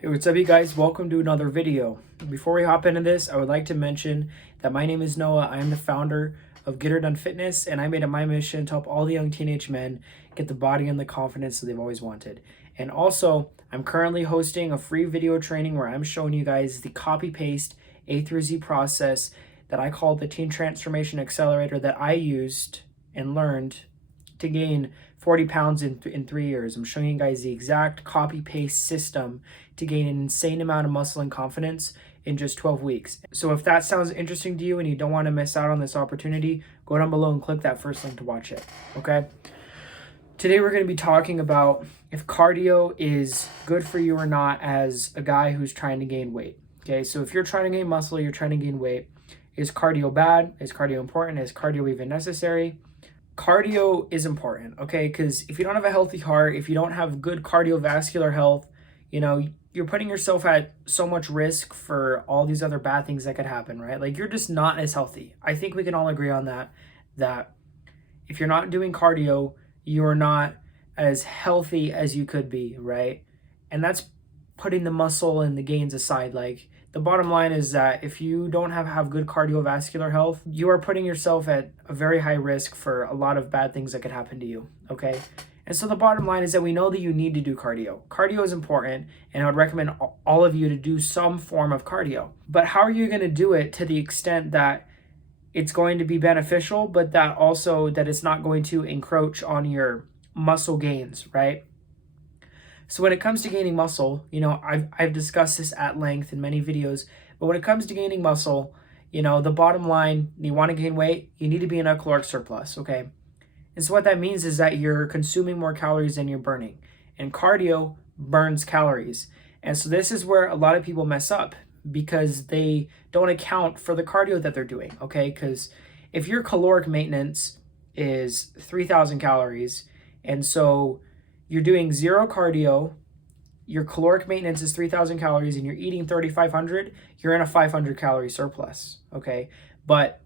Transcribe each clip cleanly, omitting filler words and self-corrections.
Hey, what's up, you guys? Welcome to another video. Before we hop into this, I would like to mention that my name is Noah. I am the founder of Get Her Done Fitness, and I made it my mission to help all the young teenage men get the body and the confidence that they've always wanted. And also, I'm currently hosting a free video training where I'm showing you guys the copy-paste A through Z process that I call the Teen Transformation Accelerator that I used and learned to gain 40 pounds in 3 years. I'm showing you guys the exact copy paste system to gain an insane amount of muscle and confidence in just 12 weeks. So if that sounds interesting to you and you don't want to miss out on this opportunity, go down below and click that first link to watch it, okay? Today we're going to be talking about if cardio is good for you or not as a guy who's trying to gain weight, okay? So if you're trying to gain muscle, you're trying to gain weight, is cardio bad? Is cardio important? Is cardio even necessary? Cardio is important, okay? Because if you don't have a healthy heart, if you don't have good cardiovascular health, you're putting yourself at so much risk for all these other bad things that could happen, right? Like, you're just not as healthy. I think we can all agree on that if you're not doing cardio, you're not as healthy as you could be, right? And that's putting the muscle and the gains aside. Like, the bottom line is that if you don't have good cardiovascular health, you are putting yourself at a very high risk for a lot of bad things that could happen to you, okay? And so the bottom line is that we know that you need to do cardio. Cardio is important, and I would recommend all of you to do some form of cardio. But how are you going to do it to the extent that it's going to be beneficial, but that also that it's not going to encroach on your muscle gains, right? So when it comes to gaining muscle, I've discussed this at length in many videos, but when it comes to gaining muscle, the bottom line, you want to gain weight, you need to be in a caloric surplus, okay? And so what that means is that you're consuming more calories than you're burning. And cardio burns calories. And so this is where a lot of people mess up because they don't account for the cardio that they're doing, okay? Because if your caloric maintenance is 3,000 calories, and so you're doing zero cardio, your caloric maintenance is 3,000 calories, and you're eating 3,500, you're in a 500 calorie surplus, okay? But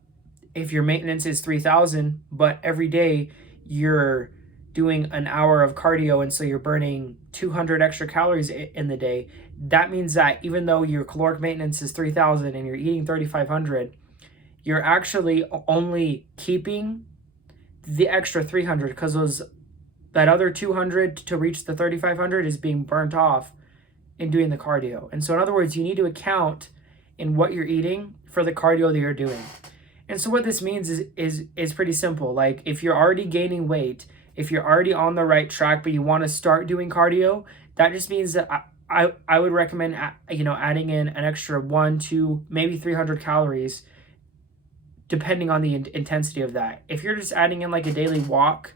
if your maintenance is 3,000, but every day you're doing an hour of cardio, and so you're burning 200 extra calories in the day, that means that even though your caloric maintenance is 3,000 and you're eating 3,500, you're actually only keeping the extra 300 because that other 200 to reach the 3,500 is being burnt off in doing the cardio. And so in other words, you need to account in what you're eating for the cardio that you're doing. And so what this means is pretty simple. Like, if you're already gaining weight, if you're already on the right track, but you want to start doing cardio, that just means that I would recommend adding in an extra 1, 2, maybe 300 calories, depending on the intensity of that. If you're just adding in like a daily walk,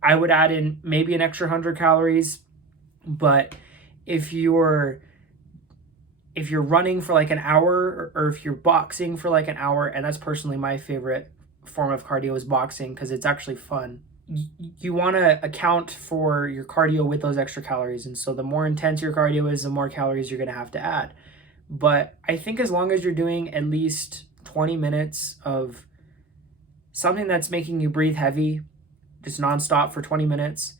I would add in maybe an extra 100 calories. But if you're running for like an hour, or if you're boxing for like an hour, and that's personally my favorite form of cardio is boxing because it's actually fun, you want to account for your cardio with those extra calories. And so the more intense your cardio is, the more calories you're going to have to add. But I think as long as you're doing at least 20 minutes of something that's making you breathe heavy, just nonstop for 20 minutes,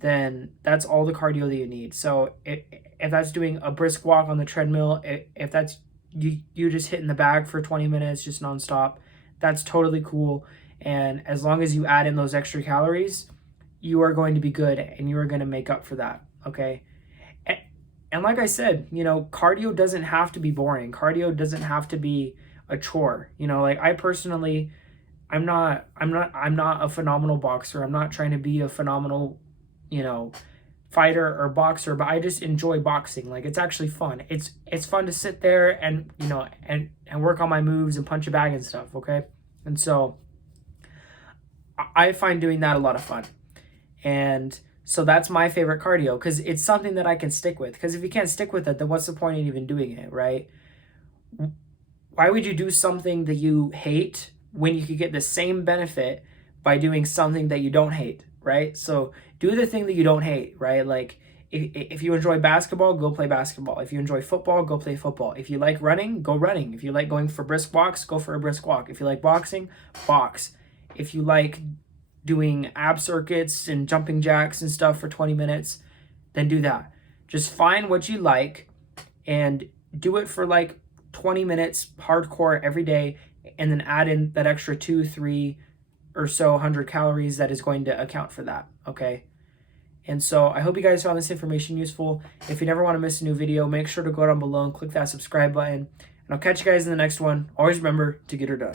then that's all the cardio that you need. So if that's doing a brisk walk on the treadmill, if that's you just hitting the bag for 20 minutes just nonstop, that's totally cool. And as long as you add in those extra calories, you are going to be good and you are going to make up for that, okay? And like I said, cardio doesn't have to be boring. Cardio doesn't have to be a chore. Like, I personally, I'm not a phenomenal boxer. I'm not trying to be a phenomenal, fighter or boxer, but I just enjoy boxing. Like, it's actually fun. It's fun to sit there and work on my moves and punch a bag and stuff, okay? And so I find doing that a lot of fun. And so that's my favorite cardio because it's something that I can stick with. Because if you can't stick with it, then what's the point in even doing it, right? Why would you do something that you hate when you could get the same benefit by doing something that you don't hate, right? So do the thing that you don't hate, right? Like, if you enjoy basketball, go play basketball. If you enjoy football, go play football. If you like running, go running. If you like going for brisk walks, go for a brisk walk. If you like boxing, box. If you like doing ab circuits and jumping jacks and stuff for 20 minutes, then do that. Just find what you like and do it for like 20 minutes hardcore every day, and then add in that extra 2-3 or so 100 calories that is going to account for that. Okay. And so I hope you guys found this information useful. If you never want to miss a new video, make sure to go down below and click that subscribe button. And I'll catch you guys in the next one. Always remember to get her done.